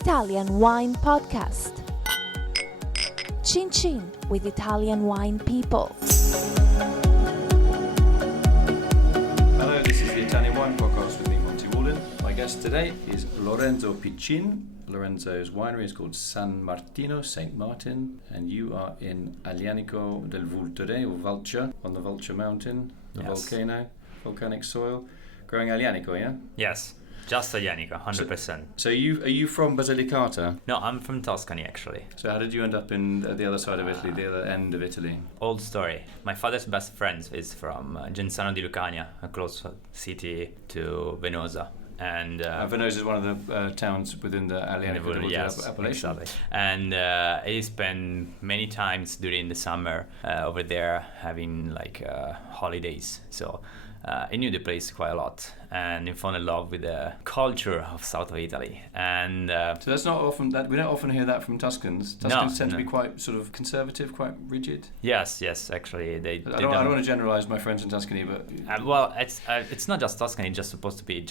Italian Wine Podcast. Chin Chin with Italian wine people. Hello, this is the Italian Wine Podcast with me, Monty Waldin. My guest today is Lorenzo Piccin. Lorenzo's winery is called San Martino, St. Martin, and you are in Aglianico del Vulture, or Vulture, on the Vulture Mountain, the volcanic soil, growing Aglianico, yeah? Yes, just Aglianico, 100%. So are you from Basilicata? No, I'm from Tuscany, actually. So how did you end up in the other side of Italy, the other end of Italy? Old story. My father's best friend is from Genzano di Lucania, a close city to Venosa. And Venosa is one of the towns within the Aglianico del Vulture appellation. Exactly. And he spent many times during the summer over there having holidays. So he knew the place quite a lot, and he fell in love with the culture of south of Italy. And so that's not often that we don't often hear that from Tuscans. Tuscans tend to be quite sort of conservative, quite rigid. Yes, actually they. I don't want to generalize my friends in Tuscany, but it's not just Tuscany. It's just supposed to be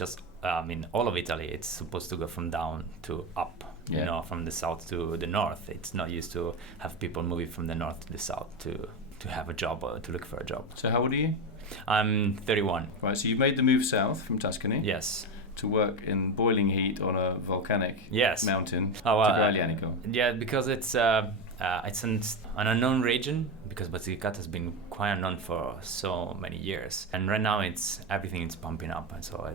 all of Italy. It's supposed to go from down to up. Yeah. You know, from the south to the north. It's not used to have people moving from the north to the south to have a job or to look for a job. So how old are you? I'm 31. Right, so you've made the move south from Tuscany. Yes. To work in boiling heat on a volcanic mountain to grow Aglianico. Yeah, because it's an unknown region, because Basilicata has been quite unknown for so many years, and right now everything is pumping up, and so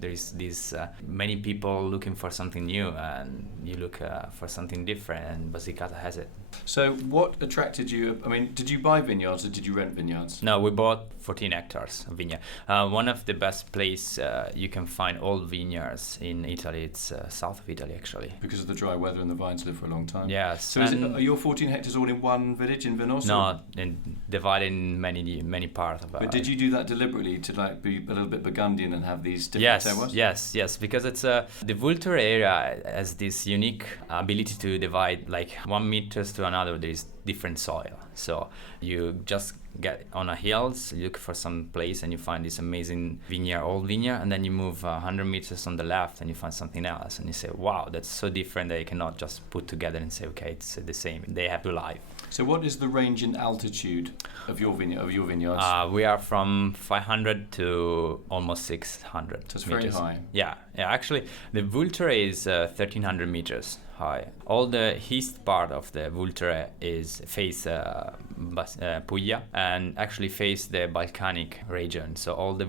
there's these many people looking for something new, and you look for something different, and Basilicata has it. So what attracted you? I mean, did you buy vineyards or did you rent vineyards? No, we bought 14 hectares of vineyard. One of the best place you can find old vineyards in Italy. It's south of Italy, actually. Because of the dry weather and the vines live for a long time. Yes. So are your 14 hectares all in one village in Venosa? No, divided in many parts of it. But did you do that deliberately to be a little bit Burgundian and have these different terroirs? Yes, because it's the Vulture area has this unique ability to divide 1 meter to another. There is different soil, so you just get on a hills, you look for some place, and you find this amazing old vineyard, and then you move 100 meters on the left, and you find something else, and you say, "Wow, that's so different that you cannot just put together and say, okay, it's the same." They have to live. So, what is the range in altitude of your vineyards? We are from 500 to almost 600. So it's meters. Very high. Yeah. Actually, the Vulture is 1,300 meters high. All the east part of the Vulture is face Puglia, and actually face the Balkanic region. So all the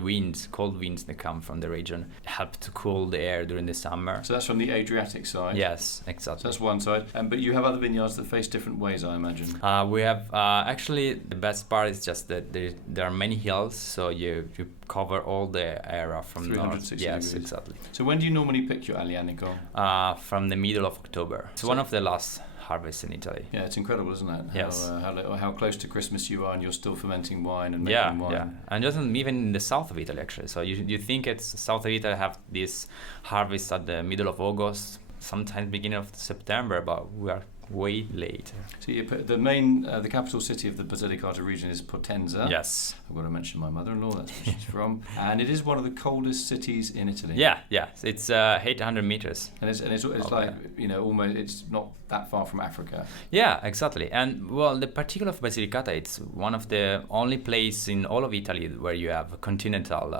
cold winds that come from the region, help to cool the air during the summer. So that's from the Adriatic side? Yes, exactly. So that's one side. But you have other vineyards that face different ways, I imagine. We have, actually, the best part is just that there are many hills, so you cover all the area from 360 north. Yes, degrees. Exactly. So when do you normally pick your Aglianico? From the middle of October. It's one of the last harvests in Italy. Yeah, it's incredible, isn't it? Yes. How close to Christmas you are, and you're still fermenting wine and making wine. Yeah, and just even in the south of Italy, actually. So you think it's south of Italy have this harvest at the middle of August, sometimes beginning of September, but we are way later. So you put the capital city of the Basilicata region is Potenza. Yes. I've got to mention my mother-in-law, that's where she's from. And it is one of the coldest cities in Italy. Yeah. It's 800 meters. And it's like, almost, it's not that far from Africa. Yeah, exactly. And well, the particular of Basilicata, it's one of the only place in all of Italy where you have continental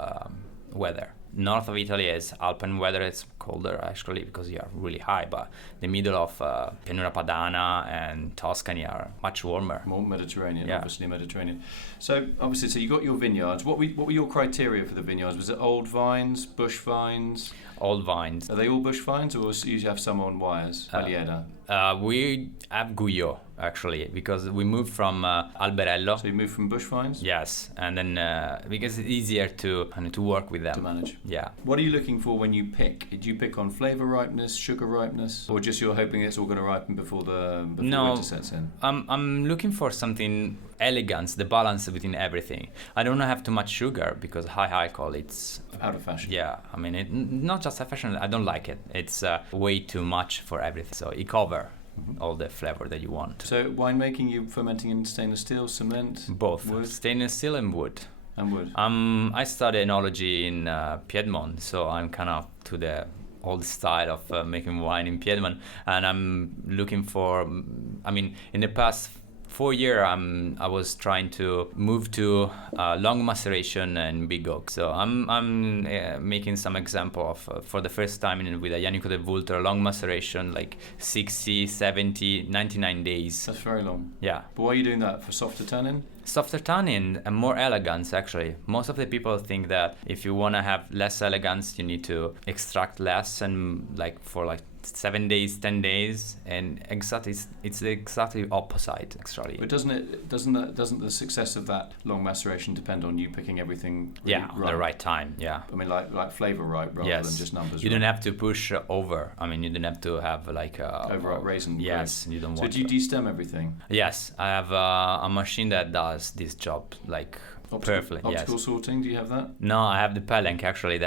weather. North of Italy is Alpine weather. It's colder actually because you are really high, but the middle of Pianura Padana and Tuscany are much warmer. More Mediterranean, obviously Mediterranean. So you got your vineyards. What were your criteria for the vineyards? Was it old vines, bush vines? Old vines. Are they all bush vines, or do you have some on wires? We have Guyot actually, because we moved from Alberello. So you moved from bush vines? Yes, and then because it's easier to work with them. To manage. Yeah. What are you looking for when you pick? Do you pick on flavour ripeness, sugar ripeness, or just you're hoping it's all going to ripen before winter sets in? I'm looking for something elegance, the balance between everything. I don't have too much sugar because high alcohol, it's out of fashion. Yeah, I mean, not just a fashion. I don't like it. It's way too much for everything. So it covers all the flavor that you want. So winemaking, you fermenting in stainless steel, cement? Both, wood? Stainless steel and wood. And wood. I studied enology in Piedmont, so I'm kind of to the old style of making wine in Piedmont, and I'm looking for. I mean, in the past 4 years, I was trying to move to long maceration and big oak. So I'm making some example of for the first time with Aglianico del Vulture, long maceration, like 60, 70, 99 days. That's very long. Yeah. But why are you doing that? For softer tannin? Softer tannin and more elegance, actually. Most of the people think that if you want to have less elegance, you need to extract less and for 7 days, 10 days, and it's exactly opposite, actually. But doesn't the success of that long maceration depend on you picking everything really right? The right time, yeah. I mean, like flavor right rather than just numbers. You don't have to push over. I mean, you don't have to have overripe raisin. Yes, you don't want. So do you de-stem everything? Yes, I have a machine that does this job perfectly. Optical yes. sorting, do you have that? No, I have the Pellenc actually.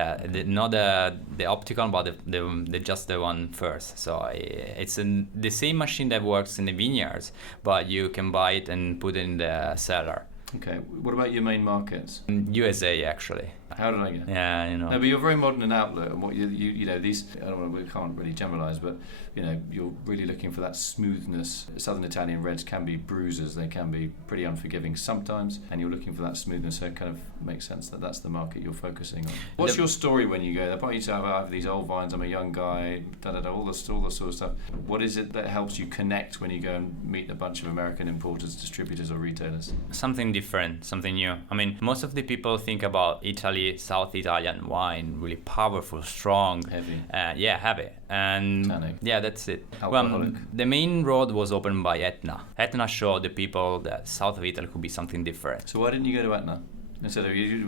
Not the optical, but the just the one first. So it's the same machine that works in the vineyards, but you can buy it and put it in the cellar. Okay. What about your main markets? USA actually. How did I get? Yeah, you know. No, but you're very modern in outlook, and what you know these. We can't really generalise, but you're really looking for that smoothness. Southern Italian reds can be bruisers; they can be pretty unforgiving sometimes, and you're looking for that smoothness. So it kind of makes sense that that's the market you're focusing on. What's your story when you go? They point you to have these old vines. I'm a young guy. All the sort of stuff. What is it that helps you connect when you go and meet a bunch of American importers, distributors, or retailers? Something different, something new. I mean, most of the people think about Italy. South Italian wine, really powerful, strong, heavy. Heavy, and tannic. Yeah, that's it. Alcoholic. The main road was opened by Etna. Etna showed the people that south of Italy could be something different. So why didn't you go to Etna? Instead of you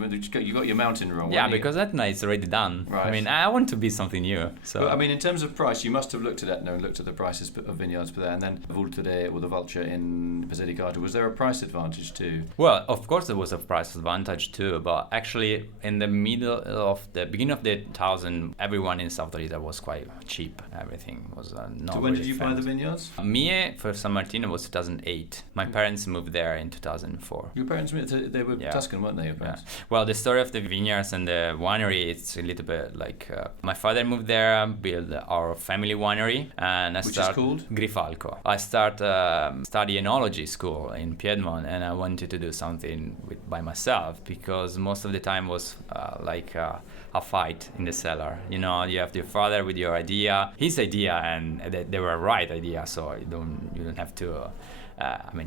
got your mountain wrong. Yeah, because Etna is already done. Right. I mean, I want to be something new. So. But, I mean, in terms of price, you must have looked at Etna and looked at the prices of vineyards there, and then Vulture or the Vulture in Basilicata. Was there a price advantage too? Well, of course there was a price advantage too, but actually in the beginning of the 2000, everyone in South Italy was quite cheap. Everything was not. So when really did you buy the vineyards? Me for San Martino was 2008. My parents moved there in 2004. Your parents they were Tuscan, weren't they? Your parents? Yeah. Well, the story of the vineyards and the winery, it's a little bit like my father moved there, built our family winery, and Which is called? Grifalco. I started study enology school in Piedmont, and I wanted to do something by myself because most of the time was a fight in the cellar. You know, you have your father with your idea, his idea, and they were right idea, so you don't have to.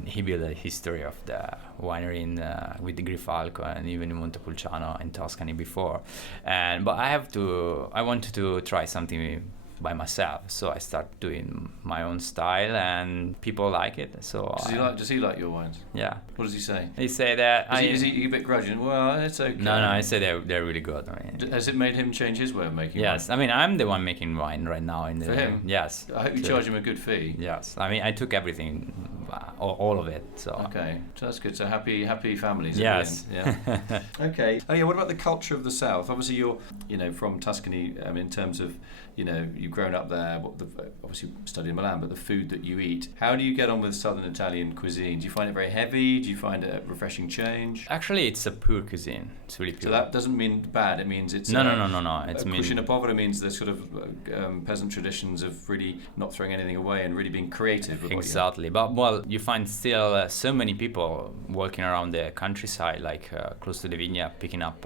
He built a history of the winery with the Grifalco and even in Montepulciano in Tuscany before, but I wanted to try something by myself, so I started doing my own style, and people like it. So does he like your wines? Yeah. What does he say? He say that is he a bit grudging? Well, it's okay. No, I say they're really good. Has it made him change his way of making? Yes, wine? I'm the one making wine right now. For him? Yes. I hope you charge him a good fee. Yes, I took everything, all of it. So. Okay, so that's good. So happy families. Yes. At the end. Yeah. Okay. Oh yeah. What about the culture of the South? Obviously, you're from Tuscany. In terms of you've grown up there. Obviously studied in Milan, but the food that you eat. How do you get on with Southern Italian cuisine? Do you find it very heavy? Do you find it a refreshing change? Actually, it's a pure cuisine. It's really pure. So that doesn't mean bad. It means it's no. It's cucina povera means the sort of peasant traditions of really not throwing anything away and really being creative. With exactly, but you find still so many people walking around the countryside, close to the vineyard, picking up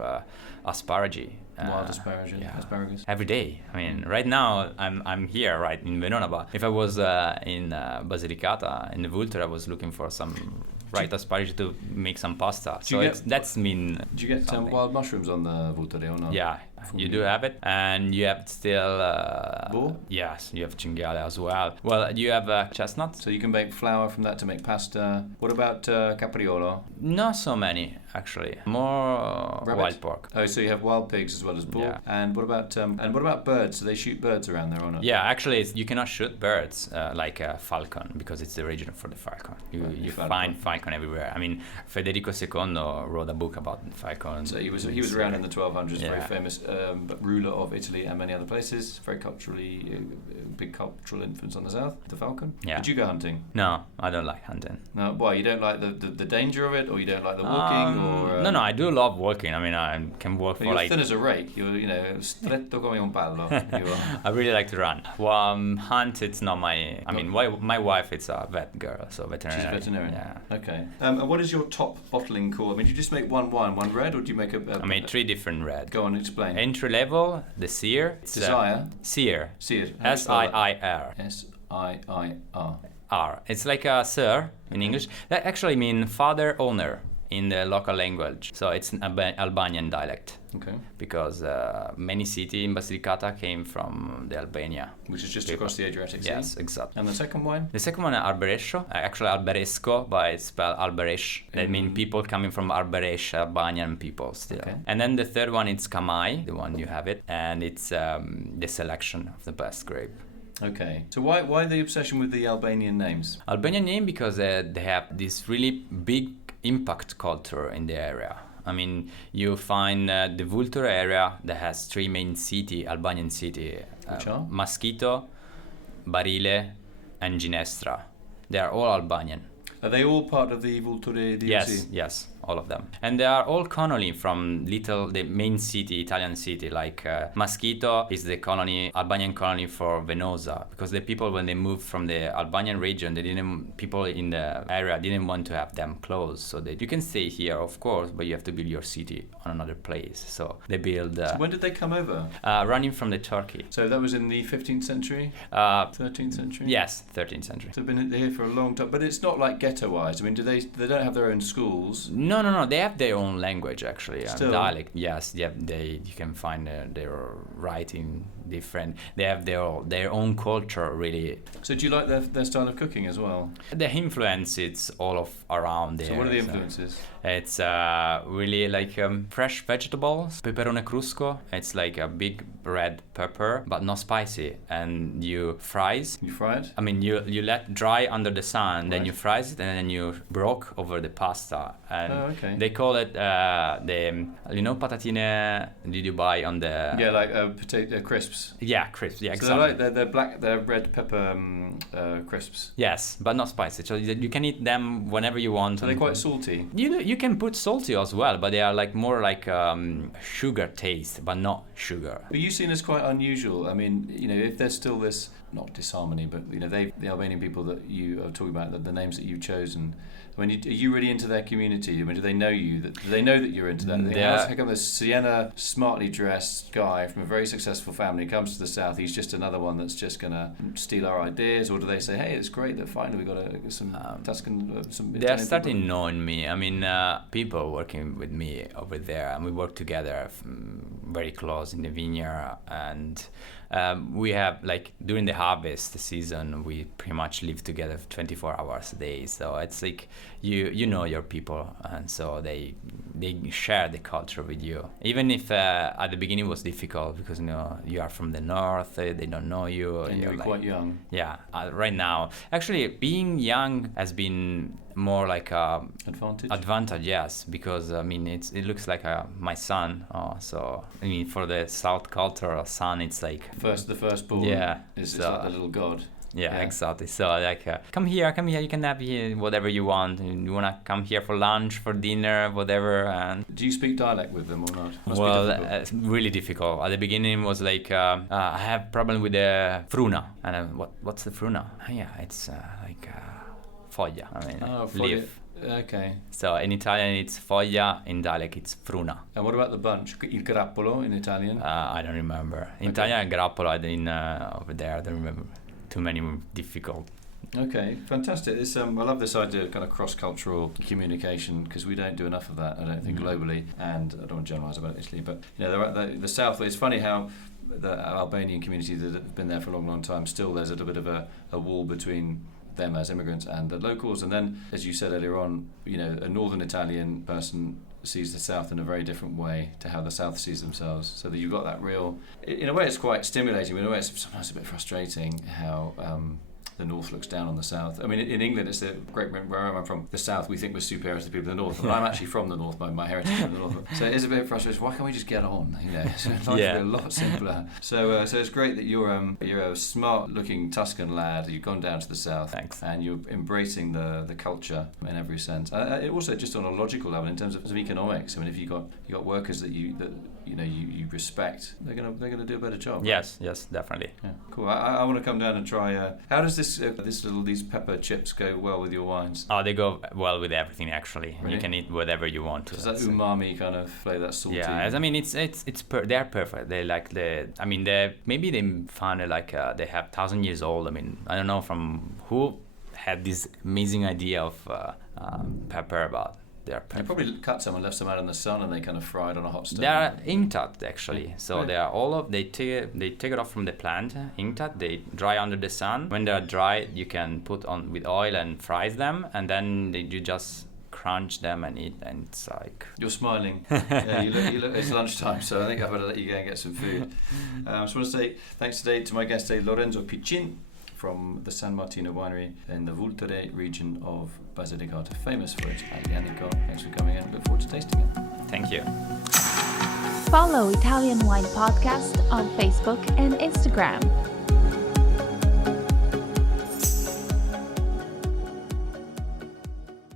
asparagus. Wild asparagus. Every day. I mean, right now I'm here, right in Verona, but if I was in Basilicata in the Vulture, I was looking for some asparagus to make some pasta. That's mean. Do you get wild mushrooms on the Vulture or not? Yeah. You do have it, and you have still. Boar? Yes, you have cinghiale as well. Well, you have chestnut. So you can make flour from that to make pasta. What about capriolo? Not so many, actually. More wild pork. Oh, so you have wild pigs as well as boar. Yeah. And what about birds? Do they shoot birds around there or not? Yeah, actually, you cannot shoot birds like a falcon because it's the region for the falcon. You find falcon everywhere. I mean, Federico II wrote a book about falcons. So he was around in the 1200s, very famous. ruler of Italy and many other places. Very culturally, big cultural influence on the south. The falcon. Yeah. Did you go hunting? No, I don't like hunting. No, why? You don't like the danger of it, or you don't like the walking, or? No, I do love walking. I mean, I can walk for you're like. Thin as a rake. You're stretto come un pallo. I really like to run. Well, hunt, it's not my. I mean, my wife, it's a vet girl, so veterinarian. She's a veterinarian. Yeah. Okay. And what is your top bottling call? I mean, do you just make one wine, one red, or do you make I made 3 different red. Go on, explain. Entry level, the Siir. Desire. Siir. Siir. Siir. Siir. It's like a sir in English. That actually means father owner in the local language. So it's an Albanian dialect. Okay. Because many cities in Basilicata came from the Albania. Which is just across the Adriatic Sea. Yes, exactly. And the second wine? The second one is Arberesko. Actually Arberesko, but it's spelled Alberesh. That means people coming from Arberesh, Albanian people still. Okay. And then the third one is Kamai, the one you have it. And it's the selection of the best grape. Okay. So why the obsession with the Albanian names? Albanian name because they have this really big impact culture in the area. I mean, you find the Vulture area that has 3 main cities, Albanian city. Which are? Maschito, Barile, and Ginestra. They are all Albanian. Are they all part of the Vulture DOC? Yes, all of them. And they are all colony from the main city, Italian city, like Maschito is the Albanian colony for Venosa, because the people, when they moved from the Albanian region, people in the area didn't want to have them close. So you can stay here, of course, but you have to build your city on another place. So they build... so when did they come over? Running from the Turkey. So that was in the 15th century? 13th century? Yes, 13th century. So they've been here for a long time. But it's not like ghettoized. I mean, they don't have their own schools? No. They have their own language, actually. Still? Dialect. Yes, you can find their writing different. They have their own culture, really. So do you like their style of cooking as well? The influence, it's all around there. So what are the influences? It's really like fresh vegetables, peperone crusco. It's like a big red pepper, but not spicy. And you fries. You fry it? I mean, you let dry under the sun, Right. then you fries it, and then you broke over the pasta. And okay. they call it patatine did you buy on the... Yeah, like potato crisps. Yeah, crisps. Yeah, So exactly. they're red pepper crisps. Yes, but not spicy. So you can eat them whenever you want. Are they quite salty? You can put salty as well, but they are like more like sugar taste, but not sugar. But you seen as quite unusual. I mean, if there's still this, not disharmony, but the Albanian people that you are talking about, the names that you've chosen. Are you really into their community? I mean, do they know you? Do they know that you're into that? How come this Sienna, smartly dressed guy from a very successful family comes to the south? He's just another one that's just going to steal our ideas, or do they say, "Hey, it's great that finally we got some Tuscan, some"? They are starting knowing me. I mean, people working with me over there, and we work together very close in the vineyard, and we have, like, during the harvest season, we pretty much live together 24 hours a day. So it's like you know your people, and so they share the culture with you. Even if at the beginning it was difficult because you are from the north, they don't know you. And you're like, quite young. Yeah, right now, actually, being young has been more like a advantage, yes, because I mean it looks like my son. So I mean, for the South culture, a son, it's like the firstborn. Yeah, is like the little god. Yeah, exactly. So like, come here. You can have here whatever you want. You wanna come here for lunch, for dinner, whatever. And do you speak dialect with them or not? Well, it's really difficult. At the beginning, it was like I have problem with the fruna. And what's the fruna? Yeah, it's like foglia. I mean, leaf. Okay. So in Italian it's foglia, in dialect it's fruna. And what about the bunch? Il grappolo in Italian? I don't remember. In Italian, grappolo. Over there, I don't remember. Too many difficult. Okay, fantastic. I love this idea of kind of cross-cultural communication, because we don't do enough of that, I don't think, globally. And I don't want to generalise about Italy, but the South. It's funny how the Albanian community that have been there for a long, long time, still there's a little bit of a wall between them as immigrants and the locals. And then, as you said earlier on, a northern Italian person sees the South in a very different way to how the South sees themselves. So that you've got that real... In a way, it's quite stimulating. In a way, it's sometimes a bit frustrating how the north looks down on the south. I mean, in England, it's the great, where I'm from, the south, we think we're superior to the people in the north. But I'm actually from the north, my heritage is from the north. So it is a bit frustrating. Why can't we just get on? You know, so life would be a lot simpler. So it's great that you're a smart-looking Tuscan lad. You've gone down to the south. Thanks. And you're embracing the culture in every sense. Also, just on a logical level, in terms of economics. I mean, if you got workers that you respect, they're gonna do a better job. Yes, definitely. Yeah, cool. I want to come down and try. How does these pepper chips go well with your wines? Oh, they go well with everything actually. Really? You can eat whatever you want to. Does that umami kind of play, that salty? Yeah, I mean they're perfect. They like maybe they found it like they have 1,000 years old. I mean, I don't know from who had this amazing idea of pepper, but they're perfect. They probably cut some and left some out in the sun, and they kind of fried on a hot stone. They are inked actually, so Right. they are they take it off from the plant, inked. They dry under the sun. When they are dry, you can put on with oil and fry them, and then you just crunch them and eat, and it's like... You're smiling. Yeah, you look. It's lunchtime, so I think I better let you go and get some food. I just want to say thanks today to my guest today, Lorenzo Piccin, from the San Martino Winery in the Vulture region of Basilicata, famous for its Aglianico. Thanks for coming in. Look forward to tasting it. Thank you. Follow Italian Wine Podcast on Facebook and Instagram.